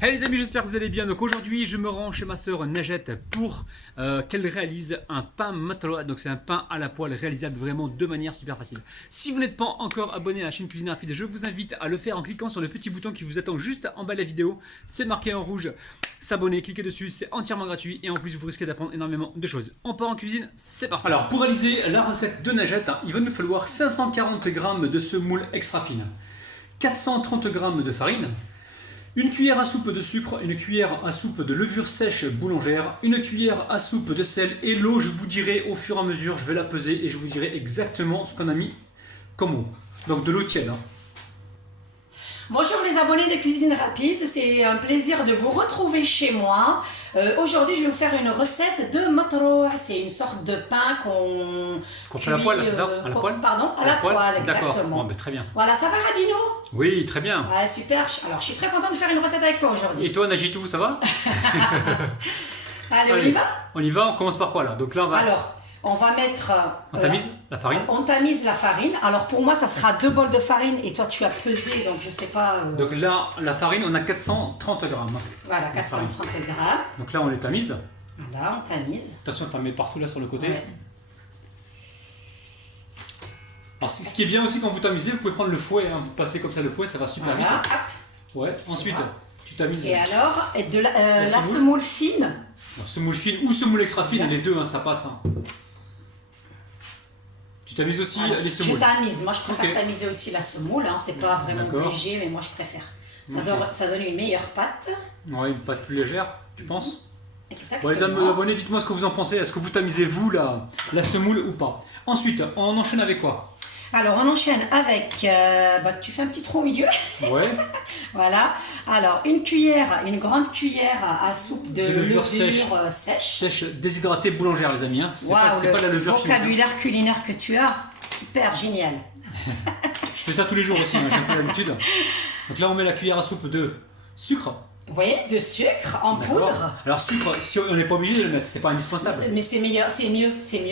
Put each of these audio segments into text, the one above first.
Hey les amis, j'espère que vous allez bien. Donc aujourd'hui, je me rends chez ma soeur Najette pour qu'elle réalise un pain mataloa. Donc c'est un pain à la poêle réalisable vraiment de manière super facile. Si vous n'êtes pas encore abonné à la chaîne Cuisine Rapide, je vous invite à le faire en cliquant sur le petit bouton qui vous attend juste en bas de la vidéo. C'est marqué en rouge, s'abonner, cliquez dessus, c'est entièrement gratuit et en plus vous risquez d'apprendre énormément de choses. On part en cuisine, c'est parti. Alors pour réaliser la recette de Najette, il va nous falloir 540 g de semoule extra fine, 430 g de farine, une cuillère à soupe de sucre, une cuillère à soupe de levure sèche boulangère, une cuillère à soupe de sel et l'eau, je vous dirai au fur et à mesure, je vais la peser et je vous dirai exactement ce qu'on a mis comme eau. Donc de l'eau tiède. Bonjour les abonnés de Cuisine Rapide, c'est un plaisir de vous retrouver chez moi. Aujourd'hui je vais vous faire une recette de mataloa, c'est une sorte de pain qu'on fait à la poêle, c'est ça? À la poêle? Pardon, à la poêle, exactement. Bon, ben, très bien. Voilà, ça va Rabino? Oui, très bien. Ouais, super, alors je suis très contente de faire une recette avec toi aujourd'hui. Et toi Najitou, ça va? Allez, on y va? On y va, on commence par quoi là? Donc là on va... Alors, on va mettre... on tamise la farine? On tamise la farine. Alors pour moi, ça sera 2 bols de farine et toi tu as pesé, donc je sais pas... Donc là, la farine, on a 430 grammes. Voilà, 430 grammes. Donc là, on les tamise. Voilà, on tamise. Attention, tu en mets partout là sur le côté. Ouais. Alors ce qui est bien aussi quand vous tamisez, vous pouvez prendre le fouet, hein. Vous passez comme ça le fouet, ça va super Voilà, vite. hop. Ouais, ensuite, tu tamises. Et alors, de la semoule fine. Alors, semoule fine ou semoule extra fine, les deux, hein, ça passe. Hein. Tu tamises aussi les semoules. Je tamise, moi je préfère Okay. tamiser aussi la semoule, hein. C'est pas vraiment obligé, mais moi je préfère. Ça donne une meilleure pâte. Ouais, une pâte plus légère, tu penses? Exactement. Bon, les abonnés, dites-moi ce que vous en pensez. Est-ce que vous tamisez vous la semoule ou pas? Ensuite, on enchaîne avec quoi? Alors on enchaîne avec, tu fais un petit trou au milieu. Ouais. Voilà. Alors une grande cuillère à soupe de levure sèche. Sèche déshydratée boulangère, les amis. Hein. C'est Waouh, pas la levure chimique. vocabulaire culinaire que tu as, super génial. Je fais ça tous les jours aussi, hein, j'ai un peu l'habitude. Donc là, on met la cuillère à soupe de sucre. Oui, de sucre en poudre. Alors sucre, si on n'est pas obligé de le mettre, c'est pas indispensable. Mais c'est mieux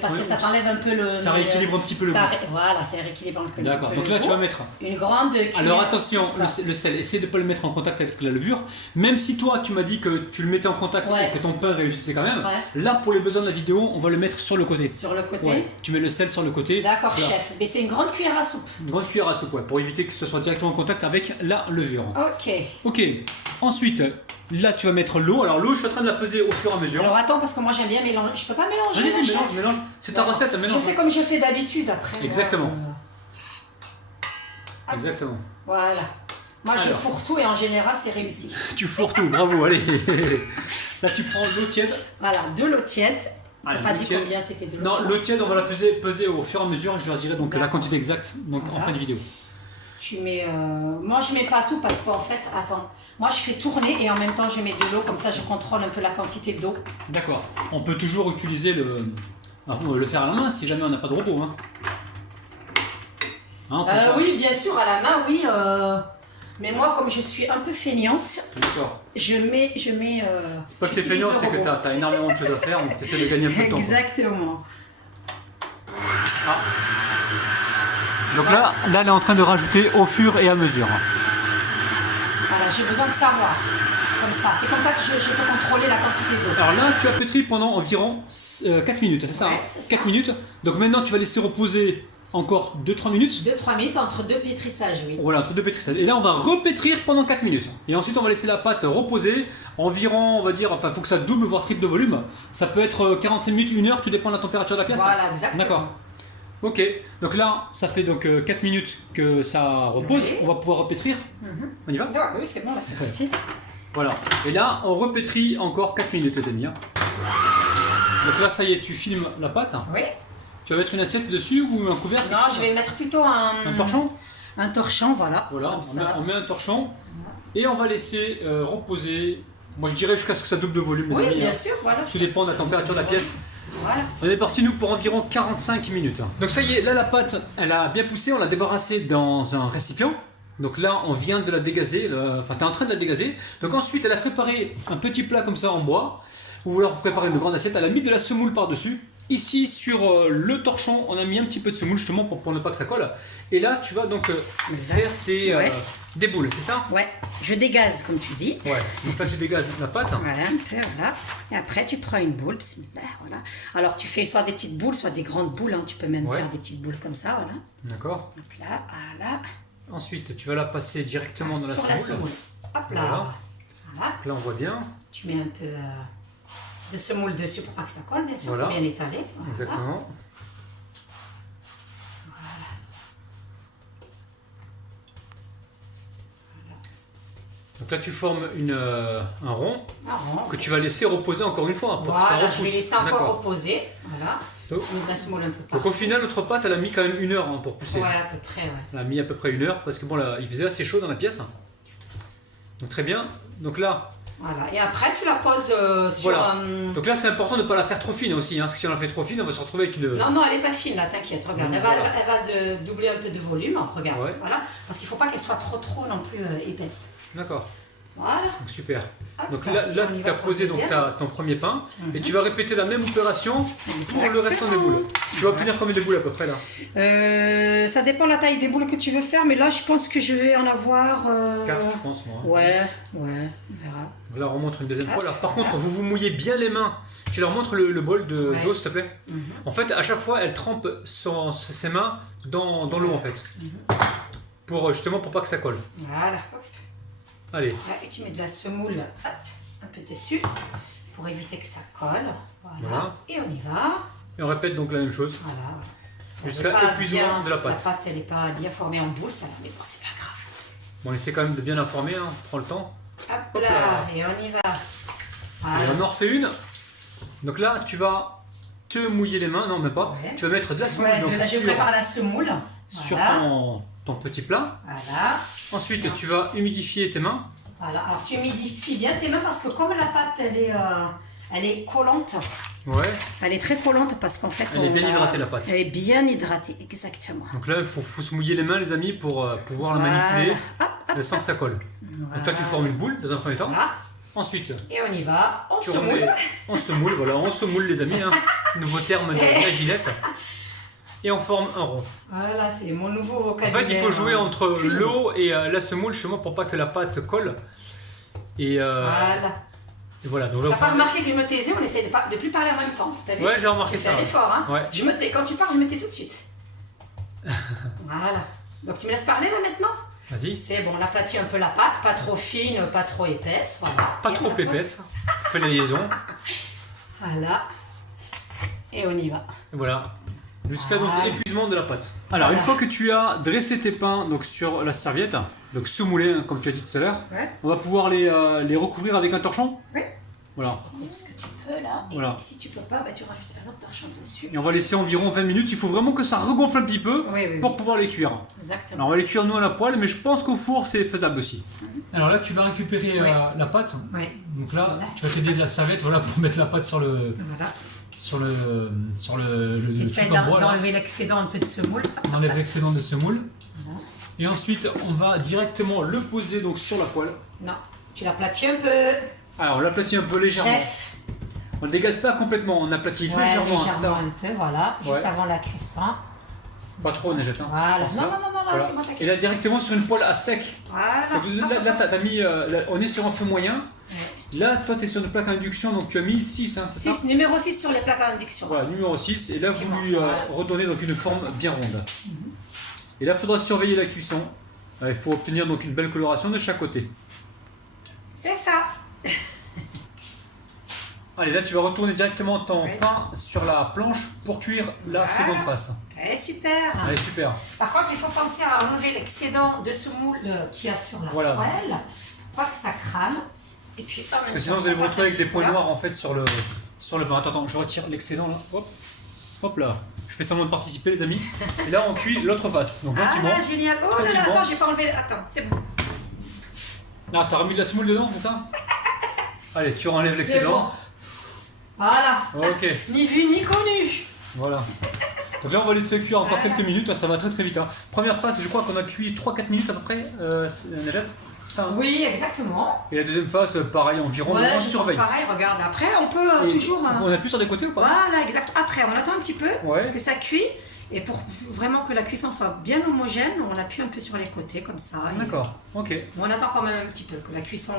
parce que ça t'enlève un peu le... Ça rééquilibre un petit peu le goût. Voilà, ça rééquilibre un peu le goût. D'accord, donc là tu vas mettre... Une grande cuillère. Alors attention, le sel, essaye de ne pas le mettre en contact avec la levure. Même si toi tu m'as dit que tu le mettais en contact et que ton pain réussissait quand même, là pour les besoins de la vidéo, on va le mettre sur le côté. Sur le côté Tu mets le sel sur le côté. D'accord, voilà. Chef. Mais c'est une grande cuillère à soupe. Une grande cuillère à soupe, pour éviter que ce soit directement en contact avec la levure. Ok, ensuite... Là, tu vas mettre l'eau. Alors, l'eau, je suis en train de la peser au fur et à mesure. Alors, attends, parce que moi, j'aime bien mélanger. Je peux pas mélanger. Vas-y, mélange. C'est ta recette, mélange. Je fais comme je fais d'habitude après. Exactement. Exactement. Voilà. Moi, je fourre tout et en général, c'est réussi. Tu fourres tout, bravo, allez. Là, tu prends l'eau tiède. Voilà, de l'eau tiède. Tu n'as pas dit tiède. combien c'était de l'eau. Non, l'eau tiède, on va la peser au fur et à mesure. Je leur dirai donc la quantité exacte en fin de vidéo. Tu mets. Moi, je mets pas tout parce qu'en fait, attends. Moi, je fais tourner et en même temps, je mets de l'eau. Comme ça, je contrôle un peu la quantité d'eau. D'accord. On peut toujours utiliser le faire à la main si jamais on n'a pas de robot. Hein, oui, bien sûr, à la main, oui. Mais moi, comme je suis un peu feignante, je mets. C'est pas que t'es feignante, c'est que t'as énormément de choses à faire. Donc, tu essaies de gagner un peu de temps. Exactement. Donc là, elle est en train de rajouter au fur et à mesure. Voilà, j'ai besoin de savoir. Comme ça. C'est comme ça que je peux contrôler la quantité d'eau. Alors là, tu as pétri pendant environ 4 minutes, c'est ça? Ouais, hein? c'est ça. 4 minutes. Donc maintenant, tu vas laisser reposer encore 2-3 minutes. 2-3 minutes entre deux pétrissages, oui. Voilà, entre deux pétrissages. Et là, on va repétrir pendant 4 minutes. Et ensuite, on va laisser la pâte reposer environ, on va dire, enfin, il faut que ça double, voire triple de volume. Ça peut être 45 minutes, 1 heure, tout dépend de la température de la pièce. Voilà, exactement. D'accord. Ok, donc là, ça fait donc 4 minutes que ça repose. Oui. On va pouvoir repétrir. On y va? Oui, c'est bon, là, c'est parti. Voilà. Et là, on repétrit encore 4 minutes, les amis. Donc là, ça y est, tu filmes la pâte. Oui. Tu vas mettre une assiette dessus ou un couvercle? Non, je vais mettre plutôt un torchon. Un torchon, voilà. Voilà, on met un torchon et on va laisser reposer. Moi, je dirais jusqu'à ce que ça double de volume, les amis. Oui, bien sûr, voilà. Tout dépend de la température de la pièce. Voilà. On est parti, nous, pour environ 45 minutes. Donc ça y est, là, la pâte, elle a bien poussé. On l'a débarrassée dans un récipient. Donc là, on vient de la dégazer. Enfin, tu es en train de la dégazer. Donc ensuite, elle a préparé un petit plat comme ça en bois. Ou alors, vous préparez une grande assiette. Elle a mis de la semoule par-dessus. Ici, sur le torchon, on a mis un petit peu de semoule justement pour ne pas que ça colle. Et là, tu vas donc faire tes des boules, c'est ça? Ouais, je dégaze comme tu dis. Ouais, donc là tu dégazes la pâte. Voilà, un peu, voilà. Et après, tu prends une boule, bismillah, voilà. Alors, tu fais soit des petites boules, soit des grandes boules, hein. Tu peux même Ouais. faire des petites boules comme ça, voilà. D'accord. Hop là, voilà. Ensuite, tu vas la passer directement dans la Sur la semoule. semoule. Hop là. Voilà. Voilà. Là, on voit bien. Tu mets un peu de semoule dessus pour pas que ça colle, bien sûr, Voilà. pour bien étaler. Voilà. Exactement. Donc là, tu formes un rond Un rond. que tu vas laisser reposer encore une fois hein, pour que ça Voilà, repousse. je vais laisser encore D'accord. reposer. Voilà. Donc, Je mets de la semoule un peu donc partout. au final, notre pâte, elle a mis quand même 1 heure hein, pour pousser. Ouais, à peu près, ouais. Elle a mis à peu près 1 heure parce que bon, là, il faisait assez chaud dans la pièce. Donc très bien. Donc là, Voilà. Et après, tu la poses sur voilà. un... Donc là, c'est important de ne pas la faire trop fine aussi, hein, parce que si on la fait trop fine, on va se retrouver avec une. Non, non, elle est pas fine là, t'inquiète, regarde. Elle va, Voilà. elle va doubler un peu de volume, regarde. Ouais. Voilà. Parce qu'il faut pas qu'elle soit trop non plus épaisse. D'accord. Voilà. Donc super. Hop, Donc là, on y tu as va pour posé le donc, deuxième. ton premier pain et tu vas répéter la même opération pour le restant des boules. Tu vas obtenir combien de boules à peu près là? Ça dépend de la taille des boules que tu veux faire, mais là, je pense que je vais en avoir... 4 je pense moi. Ouais, on verra. Là on remonte une deuxième fois. Là, par contre, vous vous mouillez bien les mains. Tu leur montres le bol d'eau Ouais. s'il te plaît. En fait, à chaque fois, elle trempe ses mains dans l'eau en fait. Pour justement pour pas que ça colle. Voilà. Hop. Allez. Là, et tu mets de la semoule hop, un peu dessus pour éviter que ça colle. Voilà. Et on y va. Et on répète donc la même chose. Voilà. Jusqu'à Elle est pas épuisement bien- de la pâte. La pâte, elle n'est pas bien formée en boule, ça, mais bon, c'est pas grave. Bon, on essaie quand même de bien informer, hein. Prends le temps. Hop, Hop là, là. et on y va. Et Voilà. on en refait une. Donc là, tu vas te mouiller les mains, non, même pas. Ouais. Tu vas mettre de la semoule Ouais, donc, là, je sur, prépare la semoule. sur Voilà. ton petit plat. Voilà. Ensuite, tu vas humidifier tes mains. Voilà. Alors, tu humidifies bien tes mains parce que comme la pâte, elle est collante. Ouais. Elle est très collante parce qu'en fait... Elle est on bien a- hydratée, la pâte. Elle est bien hydratée, exactement. Donc là, il faut se mouiller les mains, les amis, pour pouvoir la Voilà. manipuler Hop, sans que ça colle. Donc là, tu formes une boule dans un premier temps. voilà. Ensuite, Et on y va. On tu se remets. moule. On se moule, voilà, on se moule, les amis. Hein. Nouveau terme de la Ginette. Et on forme un rond. Voilà, c'est mon nouveau En vocabulaire. fait, il faut jouer entre Cuisine. l'eau et la semoule, justement, pour pas que la pâte colle. Et, Voilà. et voilà. Donc là, T'as vous pas formez- remarqué que je me taisais, on essaie de plus parler en même temps. T'as vu? Ouais, j'ai remarqué J'ai ça. fait un ouais. effort, hein. Ouais. Je me tais, quand tu parles, je me tais tout de suite. Voilà. Donc tu me laisses parler là maintenant? Vas-y. C'est bon, on aplatit un peu la pâte, pas trop fine, pas trop épaisse. Voilà. Pas Et trop on la pose. épaisse. Fais la liaison. Voilà. Et on y va. Et voilà. Jusqu'à donc Voilà. épuisement de la pâte. Alors, une fois que tu as dressé tes pains donc, sur la serviette, donc semoulés, hein, comme tu as dit tout à l'heure, Ouais. on va pouvoir les recouvrir avec un torchon. Ouais. Voilà. Ce que tu peux là. Et Voilà. si tu peux pas, bah, tu rajoutes un autre torchon dessus. Et on va laisser environ 20 minutes. Il faut vraiment que ça regonfle un petit peu Oui, oui, pour oui. pouvoir les cuire. Exactement. Alors, on va les cuire nous à la poêle, mais je pense qu'au four c'est faisable aussi. Alors là, tu vas récupérer Ouais. la pâte. Ouais. Donc Là. là, tu vas t'aider de la serviette voilà, pour mettre la pâte sur le Voilà. truc en bois. là. D'enlever l'excédent un peu de semoule. On enlève l'excédent de semoule. Voilà. Et ensuite, on va directement le poser donc, sur la poêle. Non, tu l'aplatis un peu. Alors, on l'aplatit un peu légèrement. Chef. On ne dégaze pas complètement, on aplatit Ouais, légèrement. hein, ça. un peu, voilà. Juste Ouais. avant la cuisson. Pas trop, Najat. hein. Voilà. Pense Non, là. non, non, non, Voilà. c'est bon, Et t'inquiète. là, directement sur une poêle à sec. Voilà. Donc, là, t'as mis, là, on est sur un feu moyen. Ouais. Là, toi, tu es sur une plaque à induction, donc tu as mis 6, hein, c'est ça? Numéro 6 sur les plaques à induction. Voilà, numéro 6. Et là, vous Effectivement, lui voilà. redonnez donc une forme bien ronde. Et là, il faudra surveiller la cuisson. Il faut obtenir donc une belle coloration de chaque côté. C'est ça. Allez, là, tu vas retourner directement ton Oui. pain sur la planche pour cuire la Voilà. seconde face. Ouais, super. Allez, super. Par contre, il faut penser à enlever l'excédent de semoule qu'il y a sur la Voilà. poêle pour pas que ça crame. Et puis, en même Parce que sinon, temps, vous allez on vous passe retrouver un avec des petit points peu. noirs en fait sur le pain. Attends, je retire l'excédent là. Hop. Hop là. Je fais semblant de participer, les amis. Et là, on cuit l'autre face. Donc, Ah gentiment. là, génial. Oh là là, Tranquillement. attends, j'ai pas enlevé. Attends, c'est bon. Ah, t'as remis de la semoule dedans, c'est ça? Allez, tu enlèves C'est l'excédent. bon. Voilà. Ok, Ni vu ni connu. voilà. Donc là, on va laisser cuire encore quelques minutes. Ça va très très vite. hein. Première phase, je crois qu'on a cuit 3-4 minutes à peu près, Najat. C'est ça, hein. Oui, exactement. Et la deuxième phase, pareil, environ. Ouais, on je pense surveille. pareil. Regarde, après, on peut Et toujours. On appuie sur des côtés ou pas? Voilà, exact. Après, on attend un petit peu Ouais. que ça cuit. Et pour vraiment que la cuisson soit bien homogène, on appuie un peu sur les côtés comme ça. D'accord, ok. On attend quand même un petit peu que la cuisson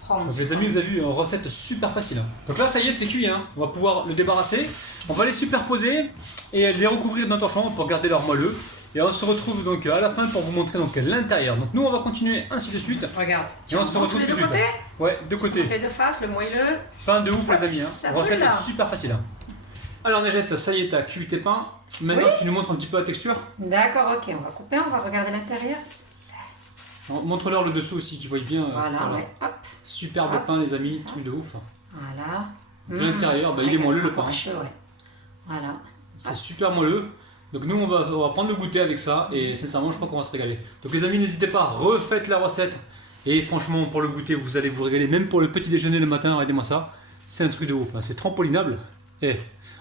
prenne. Donc les amis, vous avez vu, une recette super facile. Donc là, ça y est, c'est cuit. Hein. On va pouvoir le débarrasser. On va les superposer et les recouvrir d'un torchon pour garder leur moelleux. Et on se retrouve donc à la fin pour vous montrer donc l'intérieur. Donc nous, on va continuer ainsi de suite. Regarde. Et on se retrouve les tout deux de suite. côtés. Ouais, de côté. On fait de face, le moelleux. Fin de ouf, les amis. Hein. Ça Recette brûle, là. super facile. Hein. Alors Najette, ça y est, t'as cuit tes pains. Maintenant, Oui. tu nous montres un petit peu la texture. D'accord, ok, on va couper, on va regarder l'intérieur. Montre-leur le dessous aussi, qu'ils voient bien. Voilà, ouais, hop, Superbe Hop. pain, les amis, truc de ouf. voilà. Donc, l'intérieur, bah, il est moelleux, le pain. Chaud, ouais. Voilà. C'est super moelleux. Donc nous, on va prendre le goûter avec ça. Et sincèrement, je crois qu'on va se régaler. Donc les amis, n'hésitez pas, refaites la recette. Et franchement, pour le goûter, vous allez vous régaler. Même pour le petit déjeuner le matin, regardez-moi ça. C'est un truc de ouf. Hein. C'est trampolinable. Eh,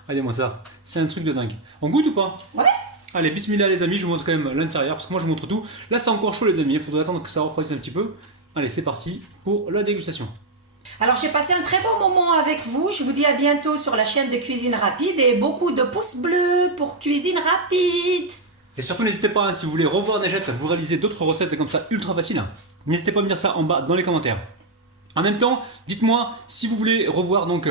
regardez-moi ça. C'est un truc de dingue. On goûte ou pas? Ouais. Allez, bismillah les amis, je vous montre quand même l'intérieur. Parce que moi, je vous montre tout. Là, c'est encore chaud les amis. Il faudrait attendre que ça refroidisse un petit peu. Allez, c'est parti pour la dégustation. Alors j'ai passé un très bon moment avec vous. Je vous dis à bientôt sur la chaîne de Cuisine Rapide et beaucoup de pouces bleus pour Cuisine Rapide. Et surtout, n'hésitez pas, hein, si vous voulez revoir Najette, vous réaliser d'autres recettes comme ça ultra faciles, hein, n'hésitez pas à me dire ça en bas dans les commentaires. En même temps, dites-moi si vous voulez revoir donc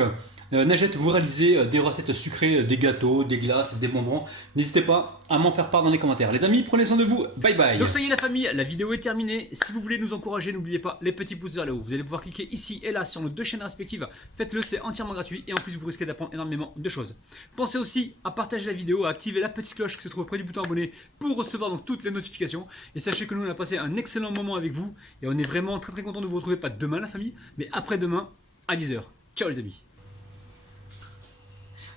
Najette vous réaliser des recettes sucrées, des gâteaux, des glaces, des bonbons. N'hésitez pas à m'en faire part dans les commentaires. Les amis, prenez soin de vous. Bye bye. Donc ça y est la famille, la vidéo est terminée. Si vous voulez nous encourager, n'oubliez pas les petits pouces vers le haut. Vous allez pouvoir cliquer ici et là sur nos deux chaînes respectives. Faites-le, c'est entièrement gratuit et en plus vous risquez d'apprendre énormément de choses. Pensez aussi à partager la vidéo, à activer la petite cloche qui se trouve près du bouton abonné pour recevoir donc toutes les notifications. Et sachez que nous on a passé un excellent moment avec vous et on est vraiment très content de vous retrouver, pas demain la famille, mais après-demain à 10h. Ciao les amis.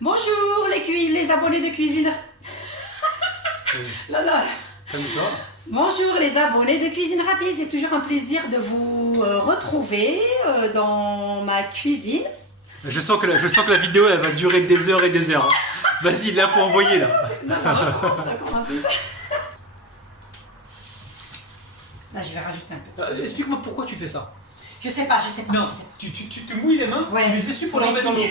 Bonjour les abonnés de Cuisine. Non, non. Bonjour les abonnés de Cuisine Rapide, c'est toujours un plaisir de vous retrouver dans ma cuisine. Je sens que la vidéo elle va durer des heures et des heures. Vas-y, là faut envoyer là. Non, on va commencer ça. Là je vais rajouter un peu. Explique-moi pourquoi tu fais ça. Je sais pas. Non, tu te mouilles les mains, Ouais. tu les essuies pour les remettre dans l'eau.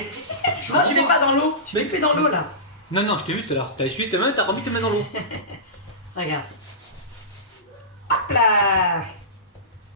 Non, je mets pas dans l'eau. Je mets plus dans l'eau là. Non, je t'ai vu tout à l'heure. T'as essuyé tes mains, t'as remis tes mains dans l'eau. Regarde. Hop là.